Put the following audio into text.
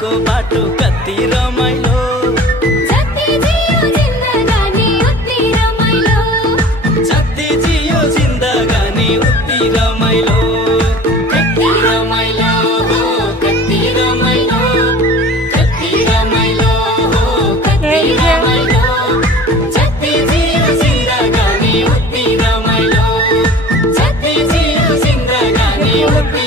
को बाटो कति रमाइलो, जति जियो जिन्दगानी उति रमाइलो, जति जियो जिन्दगानी उति रमाइलो, कति रमाइलो हो कति रमाइलो, कति रमाइलो हो कति रमाइलो, जति जियो जिन्दगानी उति रमाइलो, जति जियो जिन्दगानी उति